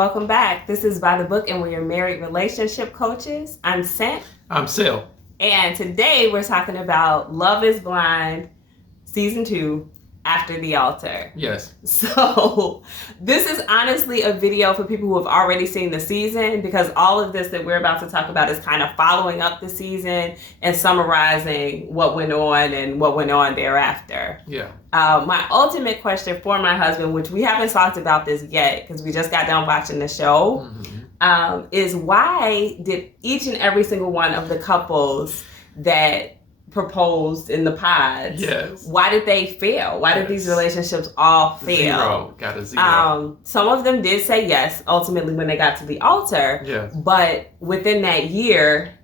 welcome back. This is By the Book and we're your married relationship coaches. I'm Sent. I'm Sal. And today we're talking about Love is Blind, Season 2, After the Altar. Yes. So this is honestly a video for people who have already seen the season, because all of this that we're about to talk about is kind of following up the season and summarizing what went on and what went on thereafter. Yeah. My ultimate question for my husband, which we haven't talked about this yet because we just got done watching the show, is why did each and every single one of the couples that proposed in the pods, why did they fail? Why did these relationships all fail? Zero. Got a zero. Some of them did say yes, ultimately, when they got to the altar. Yes. But within that year,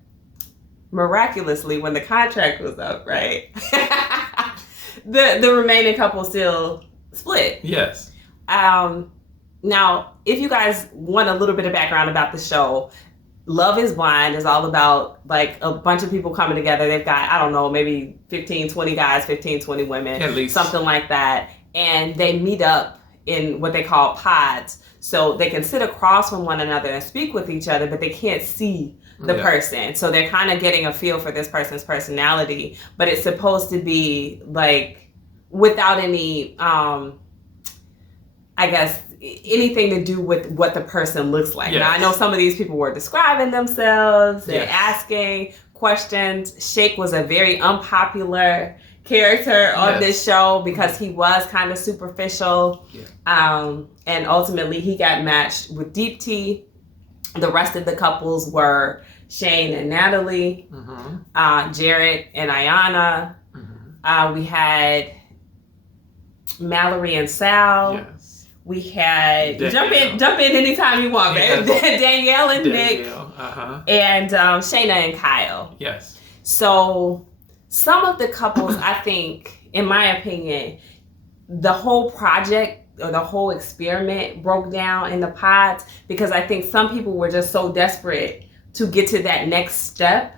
miraculously, when the contract was up, right? the remaining couple still split. Yes. Now, if you guys want a little bit of background about the show, Love is Blind is all about like a bunch of people coming together. They've got, I don't know, maybe 15, 20 guys, 15, 20 women, at least something like that. And they meet up in what they call pods. So they can sit across from one another and speak with each other, but they can't see the person. So they're kind of getting a feel for this person's personality, but it's supposed to be like without any, I guess, anything to do with what the person looks like. Yes. Now, I know some of these people were describing themselves and asking questions. Shake was a very unpopular character on this show because he was kind of superficial. And ultimately, he got matched with Deep T. The rest of the couples were Shane and Natalie, Jarrett and Ayanna. We had Mallory and Sal. We had jump in anytime you want, babe. Danielle and Nick, and Shayna and Kyle. Yes. So some of the couples, I think, in my opinion, the whole project or the whole experiment broke down in the pods because I think some people were just so desperate to get to that next step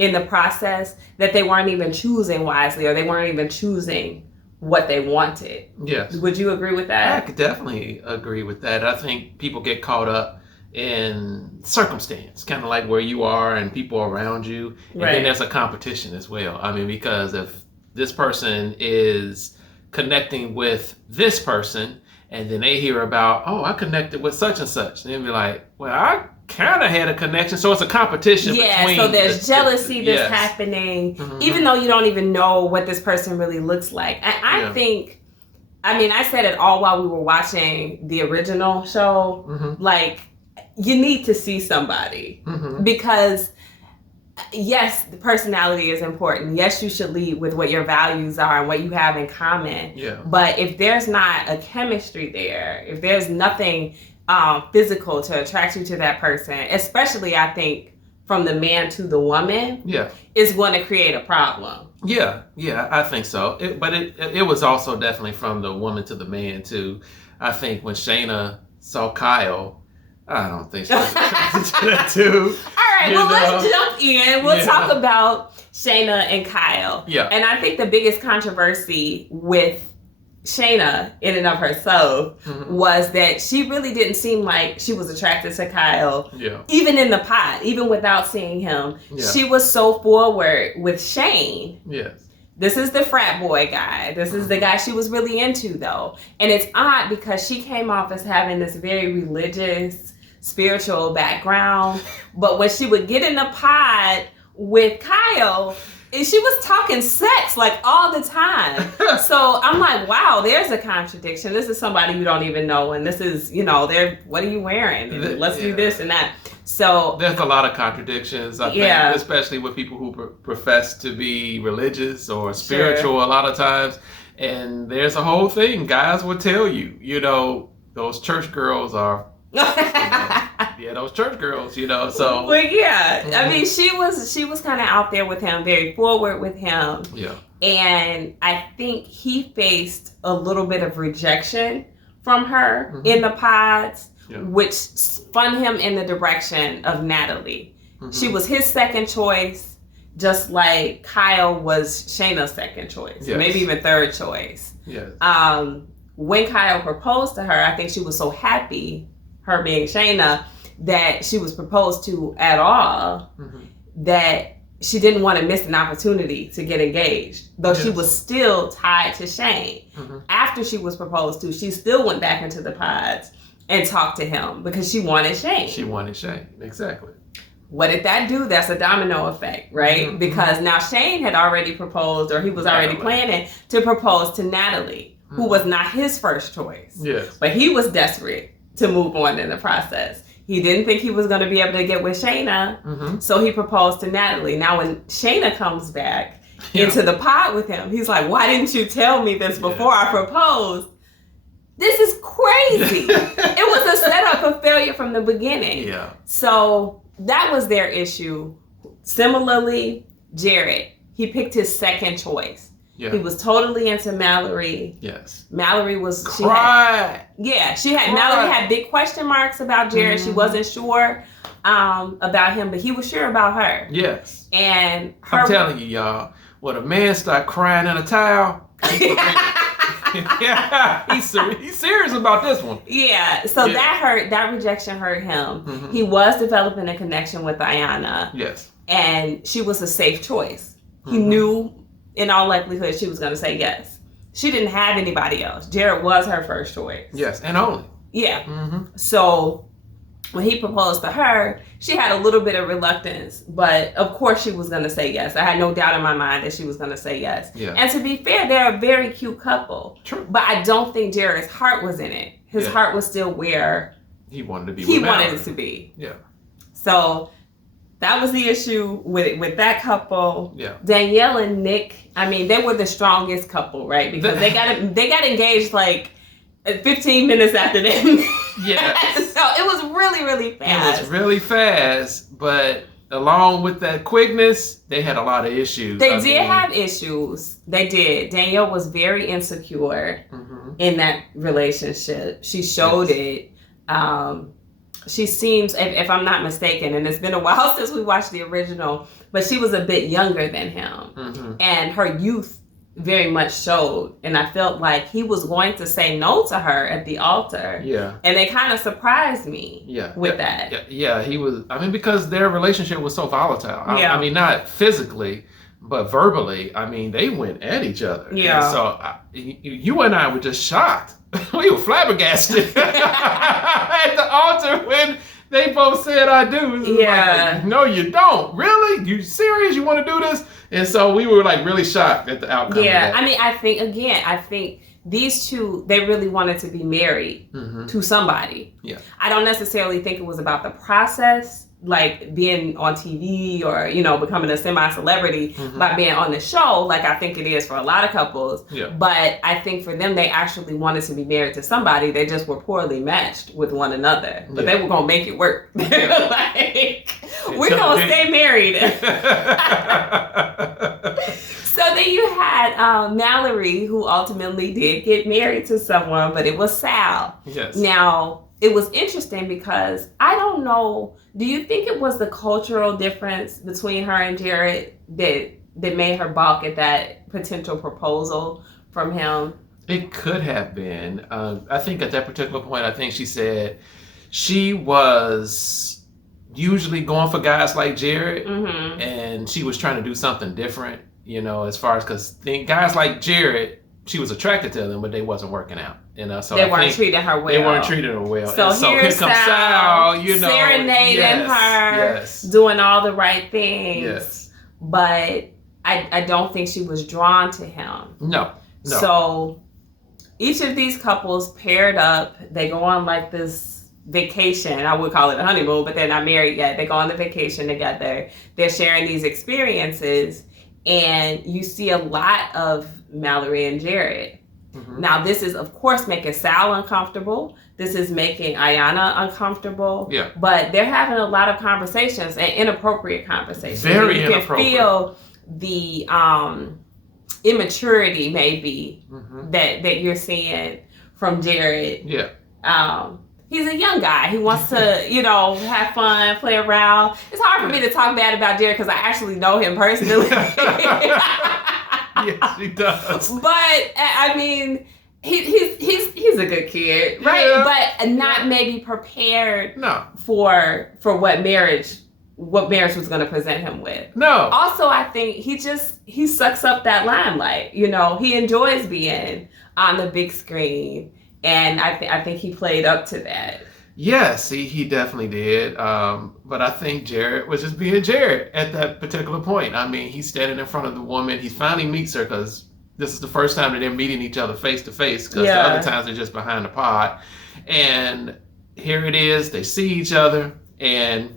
in the process that they weren't even choosing wisely, or they weren't even choosing what they wanted. Yes. Would you agree with that? I could definitely agree with that. I think people get caught up in circumstance, kind of like where you are and people around you. And then there's a competition as well. I mean, because if this person is connecting with this person and then they hear about, oh, I connected with such and such, and they'll be like, well, I kind of had a connection. So it's a competition between. So there's jealousy that's happening, even though you don't even know what this person really looks like. And I think, I mean, I said it all while we were watching the original show, like, you need to see somebody because yes, the personality is important. Yes, you should lead with what your values are and what you have in common. But if there's not a chemistry there, if there's nothing physical to attract you to that person, especially I think from the man to the woman, is going to create a problem. Yeah, I think so. But it was also definitely from the woman to the man too. I think when Shayna saw Kyle, I don't think she was attracted to that too. All right, let's jump in. We'll talk about Shayna and Kyle. And I think the biggest controversy with Shayna in and of herself was that she really didn't seem like she was attracted to Kyle, even in the pod, even without seeing him. She was so forward with Shane. This is the frat boy guy. This is the guy she was really into, though. And it's odd because she came off as having this very religious, spiritual background. But when she would get in the pod with Kyle, and she was talking sex like all the time. So I'm like, wow, there's a contradiction. This is somebody you don't even know. And this is, what are you wearing? And let's do this and that. So there's a lot of contradictions, I think, especially with people who profess to be religious or spiritual a lot of times. And there's a whole thing. Guys will tell you, those church girls are those church girls, so. But I mean, she was kind of out there with him, very forward with him. And I think he faced a little bit of rejection from her in the pods, which spun him in the direction of Natalie. She was his second choice, just like Kyle was Shayna's second choice, maybe even third choice. When Kyle proposed to her, I think she was so happy her being Shayna, that she was proposed to at all, that she didn't want to miss an opportunity to get engaged, though she was still tied to Shane. After she was proposed to, she still went back into the pods and talked to him because she wanted Shane. She wanted Shane, exactly. What did that do? That's a domino effect, right? Because now Shane had already proposed, or he was already planning to propose to Natalie, who was not his first choice. Yes. But he was desperate to move on in the process. He didn't think he was going to be able to get with Shayna, so he proposed to Natalie. Now when Shayna comes back into the pod with him, he's like, why didn't you tell me this before I proposed? This is crazy. It was a setup for failure from the beginning. Yeah. So that was their issue. Similarly, Jarrett, he picked his second choice. Yeah. He was totally into Mallory. Yes. Mallory was... Mallory had big question marks about Jarrett. She wasn't sure about him, but he was sure about her. Yes. And I'm telling you, y'all, when a man start crying in a towel... he's serious about this one. Yeah, so that hurt. That rejection hurt him. He was developing a connection with Ayanna. Yes, and she was a safe choice. He knew, in all likelihood, she was going to say yes. She didn't have anybody else. Jarrett was her first choice. Yes, and only. Yeah. So when he proposed to her, she had a little bit of reluctance, but of course she was going to say yes. I had no doubt in my mind that she was going to say yes. Yeah. And to be fair, they're a very cute couple. True. But I don't think Jarrett's heart was in it. His heart was still where he wanted to be. He wanted it to be. Yeah. So that was the issue with that couple. Yeah. Danielle and Nick, I mean, they were the strongest couple, right? Because they got engaged like 15 minutes after them. Yes. So it was really, really fast. It was really fast, but along with that quickness, they had a lot of issues. They did have issues. They did. Danielle was very insecure in that relationship. She showed it. She seems, if I'm not mistaken, and it's been a while since we watched the original, but she was a bit younger than him. And her youth very much showed, and I felt like he was going to say no to her at the altar. Yeah. And they kind of surprised me with that. Yeah, he was, I mean, because their relationship was so volatile. I mean, not physically, but verbally. I mean, they went at each other. Yeah. And so you and I were just shocked. We were flabbergasted at the altar when they both said I do. Yeah. Like, no, you don't. Really? You serious? You want to do this? And so we were like really shocked at the outcome. Yeah. I mean, I think these two, they really wanted to be married to somebody. Yeah. I don't necessarily think it was about the process, like being on TV or, becoming a semi-celebrity by being on the show, like I think it is for a lot of couples. Yeah. But I think for them, they actually wanted to be married to somebody. They just were poorly matched with one another. But they were going to make it work. Like, we're going to stay married. So then you had Mallory, who ultimately did get married to someone, but it was Sal. Yes. Now, it was interesting because I don't know, do you think it was the cultural difference between her and Jarrett that made her balk at that potential proposal from him? It could have been. I think at that particular point, I think she said she was usually going for guys like Jarrett, and she was trying to do something different, as far as, because guys like Jarrett, she was attracted to them, but they wasn't working out. So they weren't treating her well. They weren't treating her well. So here comes Sal, serenading her, doing all the right things. Yes. But I don't think she was drawn to him. No. So each of these couples paired up. They go on like this vacation. I would call it a honeymoon, but they're not married yet. They go on the vacation together. They're sharing these experiences. And you see a lot of Mallory and Jarrett. Now, this is, of course, making Sal uncomfortable. This is making Ayanna uncomfortable. Yeah. But they're having a lot of conversations, and inappropriate conversations. Very inappropriate. You can feel the immaturity, maybe, that you're seeing from Jarrett. Yeah. He's a young guy. He wants to, have fun, play around. It's hard for me to talk bad about Jarrett because I actually know him personally. Yes, he does. But, I mean, He's a good kid, right? Yeah. But not maybe prepared for what marriage was going to present him with. No. Also, I think he sucks up that limelight. You know, he enjoys being on the big screen, and I think he played up to that. Yes, he definitely did. But I think Jarrett was just being Jarrett at that particular point. I mean, he's standing in front of the woman. He finally meets her because this is the first time that they're meeting each other face to face, because the other times they're just behind the pod. And here it is. They see each other, and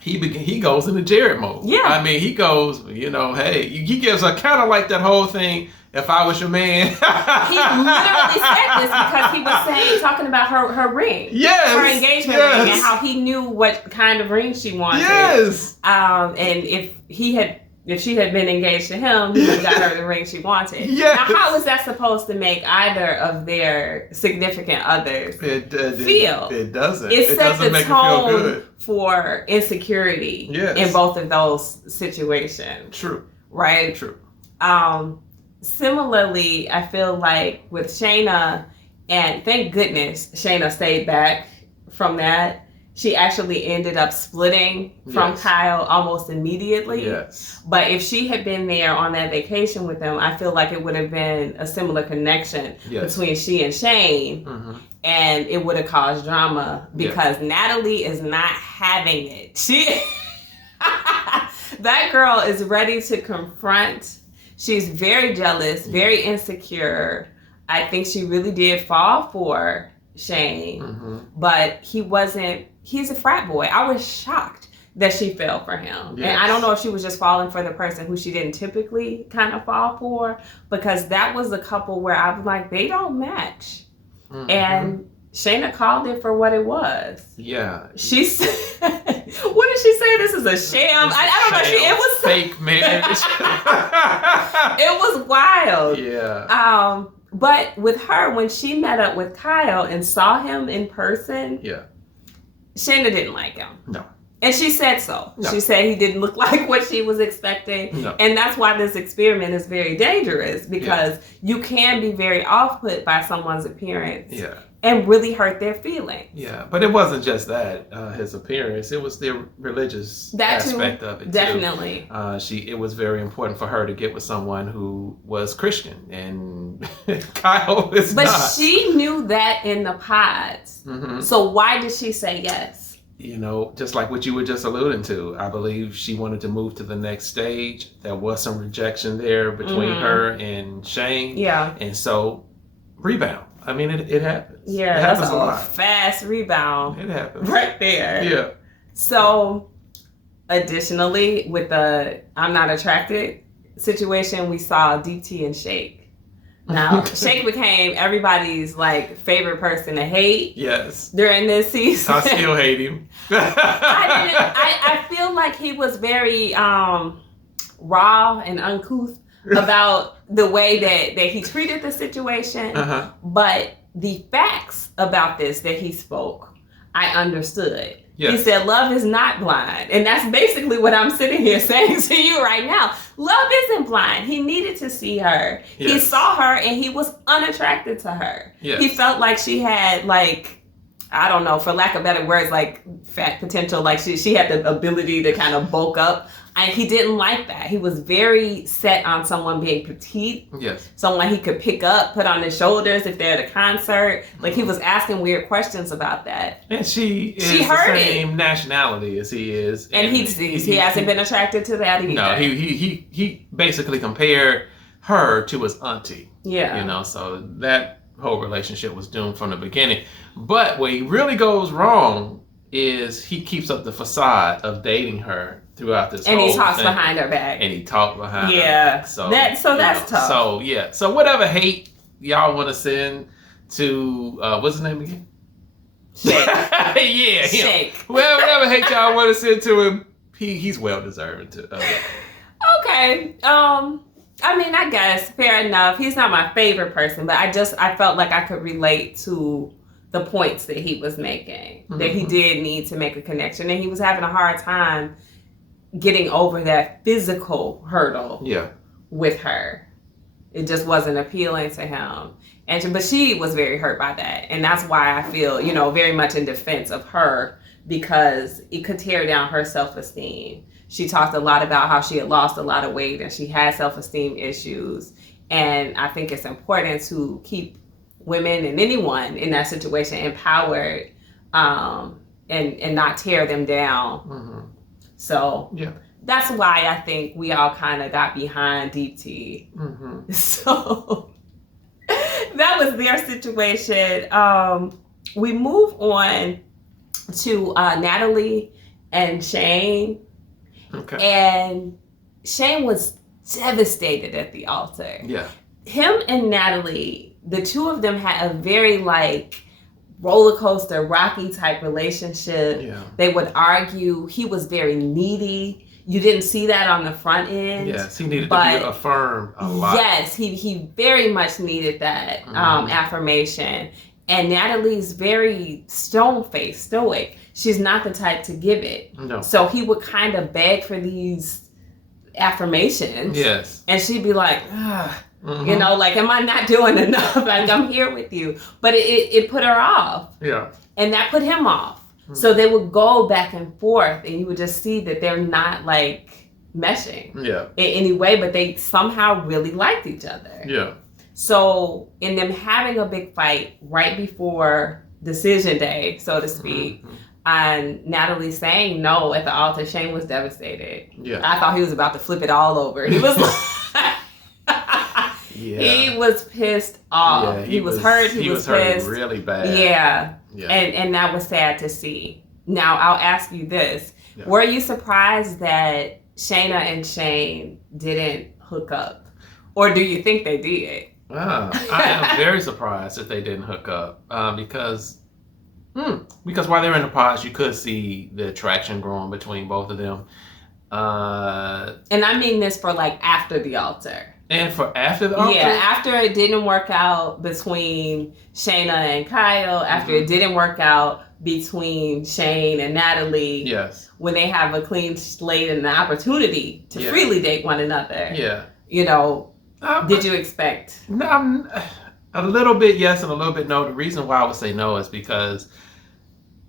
he goes into Jarrett mode. Yeah. I mean, he goes, you know, hey, he gives her kind of like that whole thing. If I was your man. He literally said this because he was talking about her ring. Yes. Her engagement ring, and how he knew what kind of ring she wanted. Yes. And if she had been engaged to him, he would have got her the ring she wanted. Yes. Now, how is that supposed to make either of their significant others feel? It doesn't. It sets the tone for insecurity in both of those situations. True. Right? True. Similarly, I feel like with Shayna, and thank goodness Shayna stayed back from that. She actually ended up splitting from Kyle almost immediately. Yes. But if she had been there on that vacation with them, I feel like it would have been a similar connection between she and Shane. Mm-hmm. And it would have caused drama because Natalie is not having it. That girl is ready to confront. She's very jealous, very insecure. I think she really did fall for Shane, but he's a frat boy. I was shocked that she fell for him. Yes. And I don't know if she was just falling for the person who she didn't typically kind of fall for, because that was a couple where I was like, they don't match. Mm-hmm. And Shayna called it for what it was. Yeah. She said, what did she say? This is a sham. I don't know. It was fake marriage. It was wild. Yeah. But with her, when she met up with Kyle and saw him in person, Shayna didn't like him. No. And she said so. No. She said he didn't look like what she was expecting. No. And that's why this experiment is very dangerous, because you can be very off-put by someone's appearance. Yeah. And really hurt their feelings. Yeah, but it wasn't just that, his appearance. It was the religious aspect of it, definitely. Too. It was very important for her to get with someone who was Christian, and Kyle is not. But she knew that in the pods. Mm-hmm. So why did she say yes? You know, just like what you were just alluding to, I believe she wanted to move to the next stage. There was some rejection there between her and Shane. Yeah. And so, rebound. I mean, it happens. Yeah, it happens that's a lot. Fast rebound. It happens. Right there. Yeah. So, additionally, with the I'm not attracted situation, we saw DT and Shake. Now, Shake became everybody's favorite person to hate. Yes. During this season. I still hate him. I feel like he was very raw and uncouth about the way that he treated the situation, but the facts about this that he spoke, I understood. Yes. He said, love is not blind. And that's basically what I'm sitting here saying to you right now. Love isn't blind. He needed to see her. Yes. He saw her and he was unattracted to her. Yes. He felt like she had I don't know, for lack of better words, fat potential. She had the ability to kind of bulk up. And he didn't like that. He was very set on someone being petite. Yes. Someone he could pick up, put on his shoulders if they're at a concert. He was asking weird questions about that. And she is the same nationality as he is. And he hasn't been attracted to that either. No, he basically compared her to his auntie. Yeah. You know, so that whole relationship was doomed from the beginning. But where he really goes wrong is he keeps up the facade of dating her throughout this whole thing. And he talks behind her back. And he talked behind her back. So that's tough. So, yeah. So whatever hate y'all want to send to, what's his name again? Shake. Yeah. Shake. Whatever hate y'all want to send to him, he's well-deserved to. Okay. I mean, I guess, fair enough. He's not my favorite person, but I felt like I could relate to the points that he was making, that he did need to make a connection, and he was having a hard time getting over that physical hurdle with her. It just wasn't appealing to him. But she was very hurt by that. And that's why I feel, very much in defense of her, because it could tear down her self-esteem. She talked a lot about how she had lost a lot of weight and she had self-esteem issues. And I think it's important to keep women and anyone in that situation empowered, and not tear them down. Mm-hmm. So that's why I think we all kind of got behind Deep Tea. Mm-hmm. So that was their situation. We move on to Natalie and Shane. Okay. And Shane was devastated at the altar. Yeah. Him and Natalie, the two of them had a very roller coaster, rocky type relationship. Yeah. They would argue. He was very needy. You didn't see that on the front end. Yes, he needed to be affirmed a lot. Yes, he very much needed that affirmation. And Natalie's very stone-faced, stoic. She's not the type to give it. No. So he would kind of beg for these affirmations. Yes. And she'd be like, am I not doing enough? I'm here with you. But it put her off. Yeah. And that put him off. Mm-hmm. So they would go back and forth, and you would just see that they're not meshing in any way, but they somehow really liked each other. Yeah. So in them having a big fight right before decision day, so to speak, and Natalie saying no at the altar, Shane was devastated. Yeah. I thought he was about to flip it all over. He was he was pissed off. Yeah, he was hurt. He was pissed. Hurt really bad. Yeah. And that was sad to see. Now I'll ask you this. Yeah. Were you surprised that Shayna and Shane didn't hook up? Or do you think they did? I am very surprised that they didn't hook up because while they were in the pods, you could see the attraction growing between both of them. And I mean this for after the altar. And for after the altar? Yeah, after it didn't work out between Shayna and Kyle, after it didn't work out between Shane and Natalie. Yes. When they have a clean slate and an opportunity to freely date one another. Yeah. Did you expect? A little bit yes and a little bit no. The reason why I would say no is because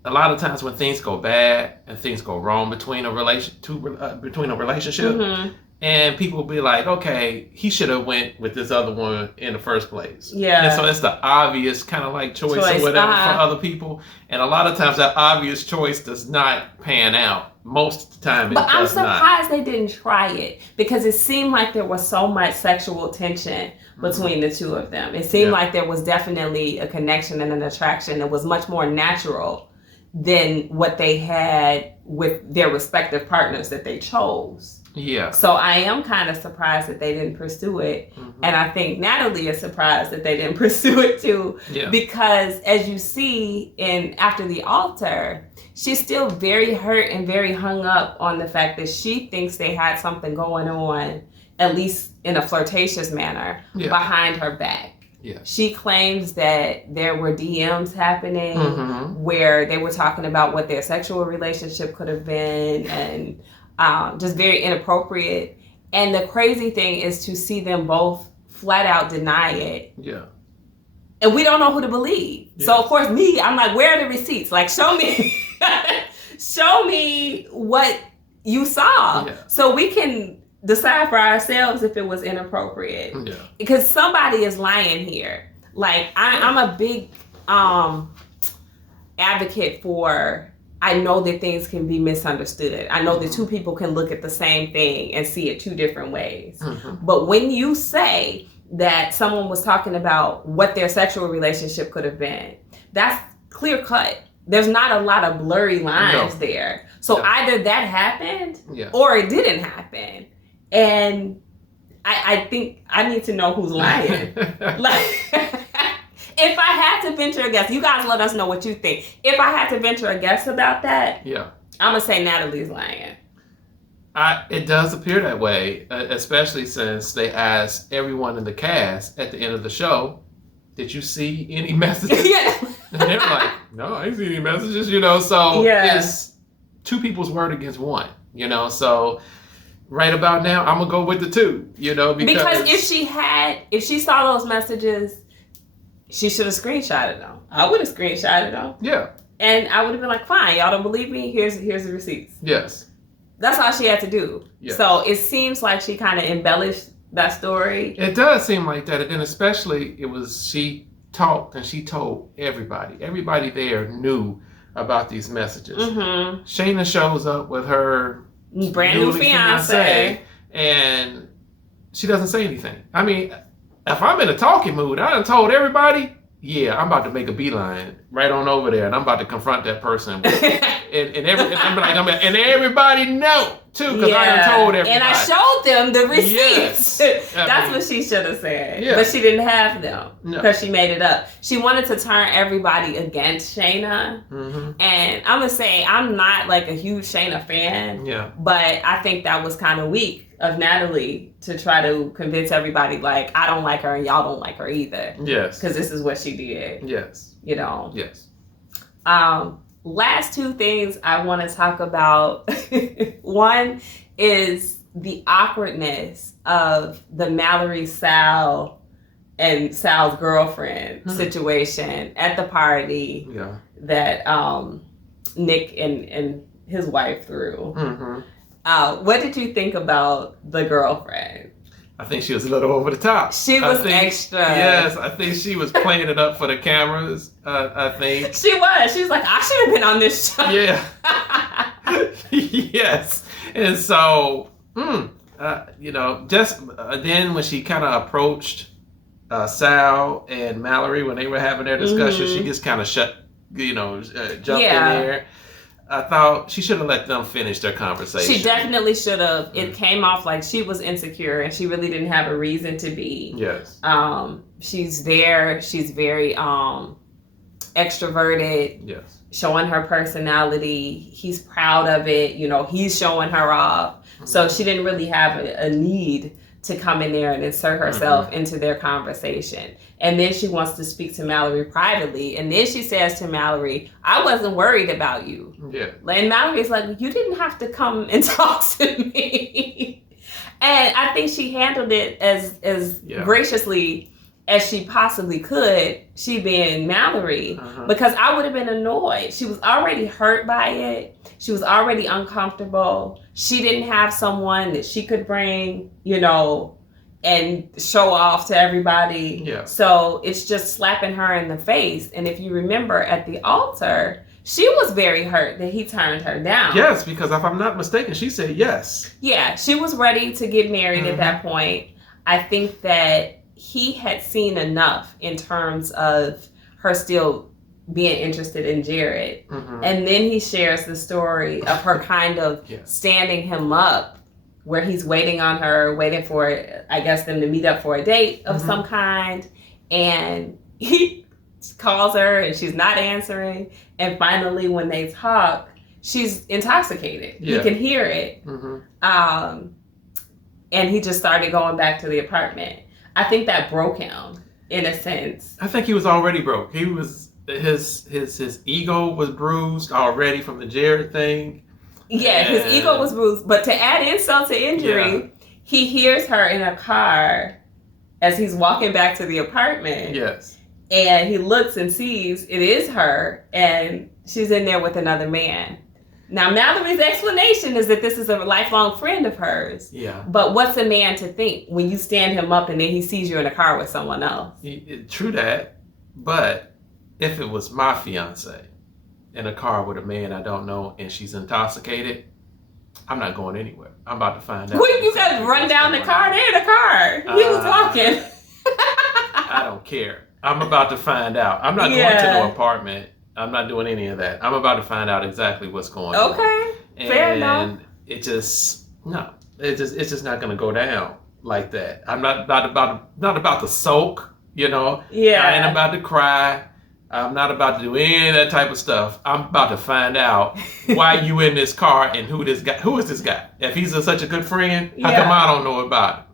a lot of times when things go bad and things go wrong between a relationship, and people will be like, okay, he should have went with this other one in the first place. Yeah. And so it's the obvious kind of choice or whatever for other people. And a lot of times that obvious choice does not pan out. Most of the time it does not. But I'm surprised they didn't try it, because it seemed like there was so much sexual tension between the two of them. It seemed like there was definitely a connection and an attraction that was much more natural than what they had with their respective partners that they chose. Yeah. So I am kind of surprised that they didn't pursue it. And I think Natalie is surprised that they didn't pursue it too. Yeah. Because as you see after the altar, she's still very hurt and very hung up on the fact that she thinks they had something going on, at least in a flirtatious manner, behind her back. Yeah. She claims that there were DMs happening where they were talking about what their sexual relationship could have been, and just very inappropriate. And the crazy thing is to see them both flat out deny it. Yeah. And we don't know who to believe. Yeah. So of course I'm like, where are the receipts? Show me, show me what you saw, so we can decide for ourselves if it was inappropriate. Yeah. Because somebody is lying here. I'm a big advocate for, I know that things can be misunderstood. I know that two people can look at the same thing and see it two different ways. But when you say that someone was talking about what their sexual relationship could have been, that's clear cut. There's not a lot of blurry lines there. So either that happened or it didn't happen. And I think I need to know who's lying. If I had to venture a guess, you guys let us know what you think. If I had to venture a guess about that, I'm going to say Natalie's lying. It does appear that way, especially since they asked everyone in the cast at the end of the show, did you see any messages? And they were like, no, I didn't see any messages, so it's two people's word against one, so right about now, I'm gonna go with the 2. Because if she saw those messages, she should have screenshotted them. I would have screenshotted them. Yeah. And I would have been like, fine, y'all don't believe me? Here's the receipts. Yes. That's all she had to do. Yes. So it seems like she kind of embellished that story. It does seem like that. And then especially she talked and she told everybody. Everybody there knew about these messages. Mm-hmm. Shayna shows up with her brand new fiance. And she doesn't say anything. I mean, if I'm in a talking mood, I done told everybody, yeah, I'm about to make a beeline right on over there, and I'm about to confront that person. and everybody know too, because I done told everybody. And I showed them the receipts. Yes. That's what she should have said. Yeah. But she didn't have them because she made it up. She wanted to turn everybody against Shayna. Mm-hmm. And I'm going to say, I'm not like a huge Shayna fan. Yeah. But I think that was kind of weak of Natalie to try to convince everybody like, I don't like her and y'all don't like her either. Yes. Because this is what she did. Yes. Yes. Last 2 things I want to talk about. One is the awkwardness of the Mallory, Sal, and Sal's girlfriend situation at the party that Nick and his wife threw. Mm-hmm. What did you think about the girlfriend? I think she was a little over the top. She was extra. Yes, I think she was playing it up for the cameras. I think she was. She was like, I should have been on this show. Yeah. Yes. And so, just then when she kind of approached Sal and Mallory when they were having their discussion, she just kind of jumped in there. I thought she should have let them finish their conversation. She definitely should have. It came off like she was insecure and she really didn't have a reason to be. Yes. She's there. She's very extroverted. Yes. Showing her personality. He's proud of it. He's showing her off. Mm-hmm. So she didn't really have a need to come in there and insert herself into their conversation. And then she wants to speak to Mallory privately. And then she says to Mallory, I wasn't worried about you. Yeah. And Mallory's like, you didn't have to come and talk to me. And I think she handled it as graciously as she possibly could, she being Mallory, because I would have been annoyed. She was already hurt by it. She was already uncomfortable. She didn't have someone that she could bring, and show off to everybody. Yeah. So it's just slapping her in the face. And if you remember at the altar, she was very hurt that he turned her down. Yes, because if I'm not mistaken, she said yes. Yeah, she was ready to get married at that point. I think that he had seen enough in terms of her still being interested in Jarrett. And then he shares the story of her kind of standing him up where he's waiting on her, waiting for, I guess, them to meet up for a date of some kind. And he calls her and she's not answering. And finally, when they talk, she's intoxicated. Yeah. He can hear it. And he just started going back to the apartment. I think that broke him in a sense. I think he was already broke. He was his ego was bruised already from the Jarrett thing. Yeah, his ego was bruised. But to add insult to injury, he hears her in a car as he's walking back to the apartment. Yes. And he looks and sees it is her, and she's in there with another man. Now, Mallory's explanation is that this is a lifelong friend of hers. Yeah. But what's a man to think when you stand him up and then he sees you in a car with someone else? True that. But if it was my fiance in a car with a man I don't know and she's intoxicated, I'm not going anywhere. I'm about to find out. Quick, you got to run down the car. They're in the car. He was walking. I don't care. I'm about to find out. I'm not going to no apartment. I'm not doing any of that. I'm about to find out exactly what's going on. Okay, fair enough. And it's just not going to go down like that. I'm not about to sulk, Yeah. I ain't about to cry. I'm not about to do any of that type of stuff. I'm about to find out why you in this car and who is this guy? If he's such a good friend, how come I don't know about him?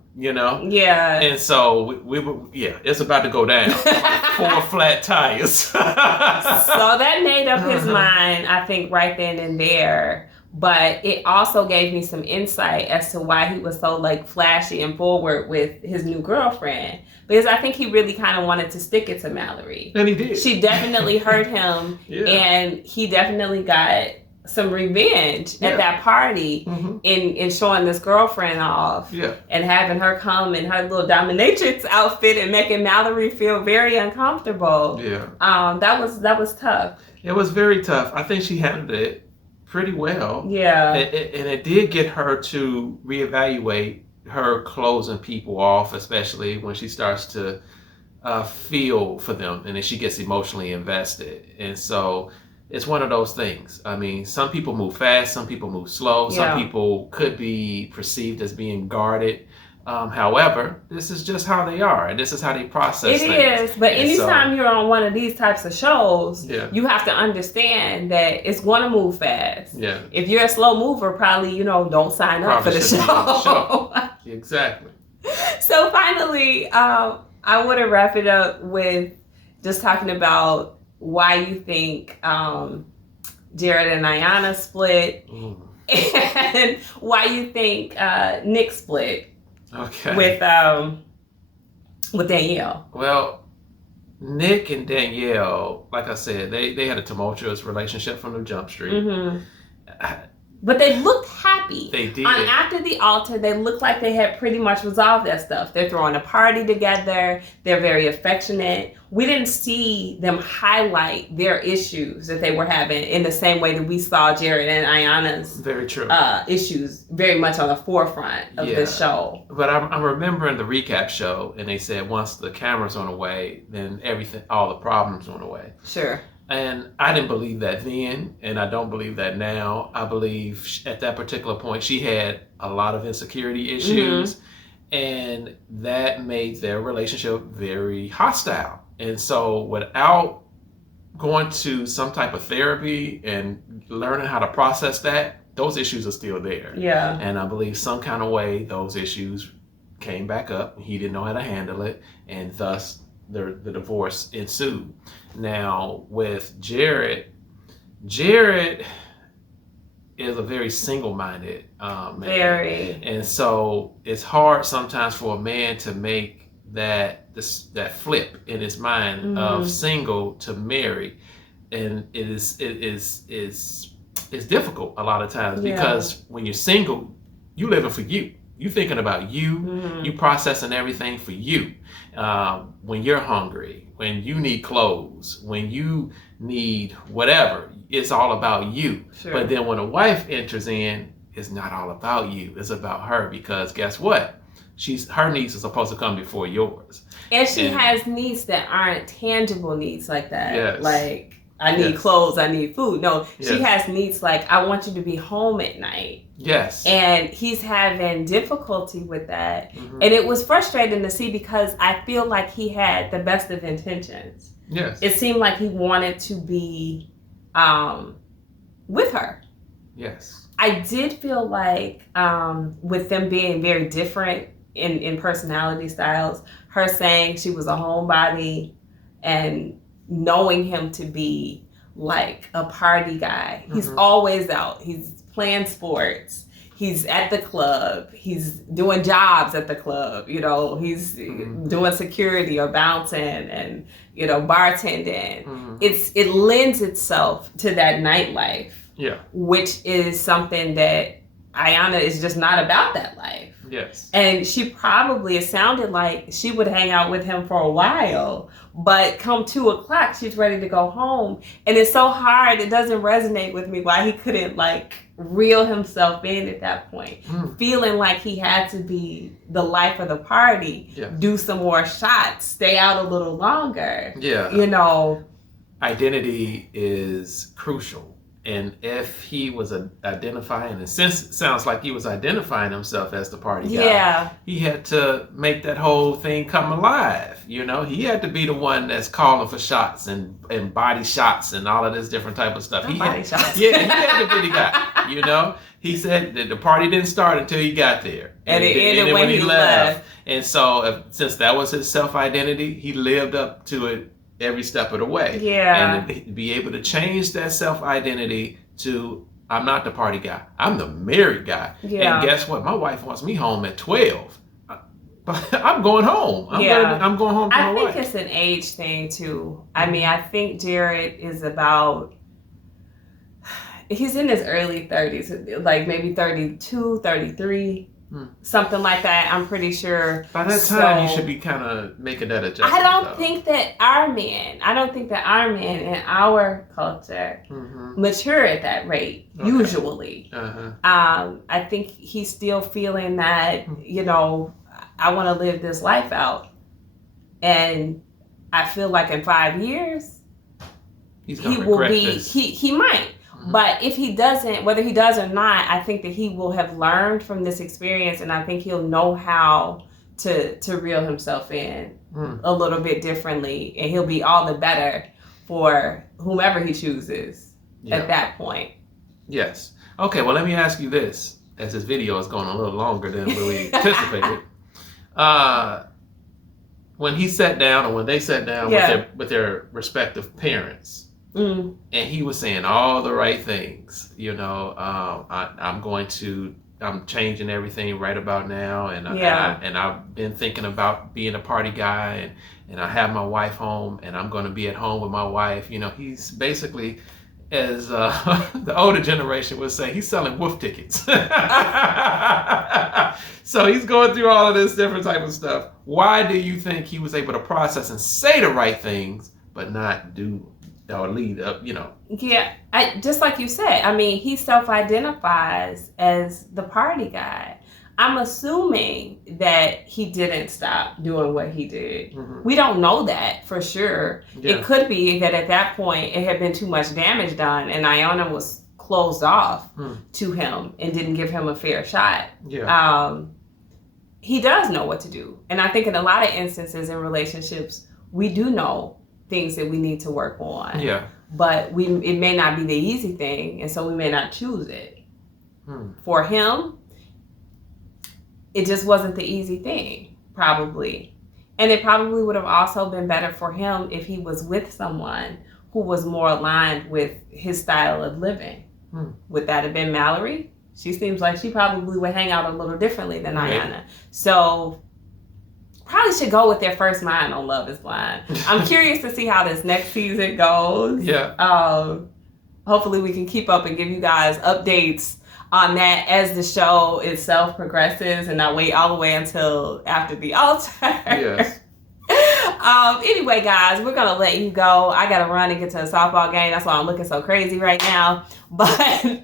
Yeah. And so we it's about to go down. 4 flat tires. So that made up his mind, I think, right then and there. but it also gave me some insight as to why he was so like flashy and forward with his new girlfriend. Because I think he really kind of wanted to stick it to Mallory. And he did. She definitely hurt him, and he definitely got some revenge at that party in showing this girlfriend off and having her come in her little dominatrix outfit and making Mallory feel very uncomfortable. That was tough. It was very tough. I think she handled it pretty well. And it did get her to reevaluate her closing people off, especially when she starts to feel for them and then she gets emotionally invested. And so it's one of those things. I mean, some people move fast, some people move slow, some people could be perceived as being guarded. However, this is just how they are, and this is how they process things. It is, but anytime you're on one of these types of shows, you have to understand that it's going to move fast. If you're a slow mover, probably, don't sign up for the show. Exactly. So finally, I want to wrap it up with just talking about why you think Jarrett and Ayanna split, and why you think Nick split. With Danielle. Well, Nick and Danielle, like I said, they had a tumultuous relationship from the jump street. But they looked happy. They did. After the altar, they looked like they had pretty much resolved that stuff. They're throwing a party together. They're very affectionate. We didn't see them highlight their issues that they were having in the same way that we saw Jarrett and Ayanna's issues very much on the forefront of the show. But I'm remembering the recap show, and they said once the camera's on the way, then all the problems on the way. Sure. And I didn't believe that then, and I don't believe that now. I believe at that particular point, she had a lot of insecurity issues, and that made their relationship very hostile. And so without going to some type of therapy and learning how to process that, those issues are still there. And I believe some kind of way those issues came back up. He didn't know how to handle it, and thus the divorce ensued. Now with Jarrett is a very single-minded man. Very. And so it's hard sometimes for a man to make that flip in his mind of single to married, and it is difficult a lot of times because when you're single, you living for you. You thinking about you. You processing everything for you. When you're hungry, when you need clothes, when you need whatever, it's all about you. But then when a wife enters in, it's not all about you. It's about her, because guess what? Her needs are supposed to come before yours. And she has needs that aren't tangible needs like that. Like, I need clothes, I need food. No, she has needs like, I want you to be home at night. And he's having difficulty with that. And it was frustrating to see, because I feel like he had the best of intentions. It seemed like he wanted to be with her. I did feel like with them being very different in personality styles, her saying she was a homebody and knowing him to be like a party guy. He's always out. He's playing sports. He's at the club. He's doing jobs at the club. He's doing security or bouncing and, bartending. It lends itself to that nightlife, which is something that Ayanna is just not about that life. And she probably, it sounded like she would hang out with him for a while, but come 2:00, she's ready to go home. And it's so hard. It doesn't resonate with me why he couldn't reel himself in at that point, feeling like he had to be the life of the party, do some more shots, stay out a little longer. Identity is crucial. And if he was identifying, and since it sounds like he was identifying himself as the party guy, he had to make that whole thing come alive. He had to be the one that's calling for shots and body shots and all of this different type of stuff. Shots. He had to be the guy. He said that the party didn't start until he got there, and it ended when he left. And so, since that was his self-identity, he lived up to it every step of the way. And to be able to change that self-identity to I'm not the party guy. I'm the married guy. Yeah. And guess what? My wife wants me home at 12. I'm going home. I'm going home to my wife. I think it's an age thing too. I mean, I think Jarrett is about, he's in his early 30s, like maybe 32, 33, something like that. I'm pretty sure. By that time, you should be kind of making that adjustment. I don't think that our men in our culture mature at that rate, usually. I think he's still feeling that, you know, I want to live this life out. And I feel like in 5 years, he will be, he might. But if he doesn't, whether he does or not, I think that he will have learned from this experience, and I think he'll know how to reel himself in a little bit differently, and he'll be all the better for whomever he chooses at that point. Yes. Okay, well, let me ask you this, as this video is going a little longer than we anticipated. When he sat down, or when they sat down with their respective parents, and he was saying all the right things, you know, I'm changing everything right about now, and I've been thinking about being a party guy, and I have my wife home, and I'm going to be at home with my wife. You know, he's basically, as the older generation would say, he's selling wolf tickets. So he's going through all of this different type of stuff. Why do you think he was able to process and say the right things, but not do or lead up, you know? Yeah, just like you said, I mean, he self-identifies as the party guy. I'm assuming that he didn't stop doing what he did. We don't know that for sure. Yeah. It could be that at that point it had been too much damage done, and Ayanna was closed off to him and didn't give him a fair shot. Yeah. He does know what to do. And I think in a lot of instances in relationships, we do know things that we need to work on. Yeah. But it may not be the easy thing, and so we may not choose it. For him, it just wasn't the easy thing, probably. And it probably would have also been better for him if he was with someone who was more aligned with his style of living. Would that have been Mallory? She seems like she probably would hang out a little differently than Ayanna. So probably should go with their first mind on Love is Blind. I'm curious to see how this next season goes. Yeah. Hopefully we can keep up and give you guys updates on that as the show itself progresses, and not wait all the way until after the altar. Yes. Anyway, guys, we're going to let you go. I got to run and get to a softball game. That's why I'm looking so crazy right now. But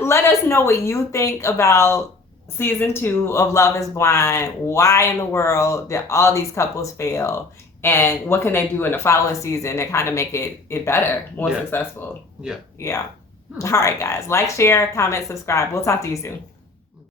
let us know what you think about season 2 of Love is Blind. Why in the world did all these couples fail? And what can they do in the following season to kind of make it better, more successful? Yeah. All right, guys. Like, share, comment, subscribe. We'll talk to you soon.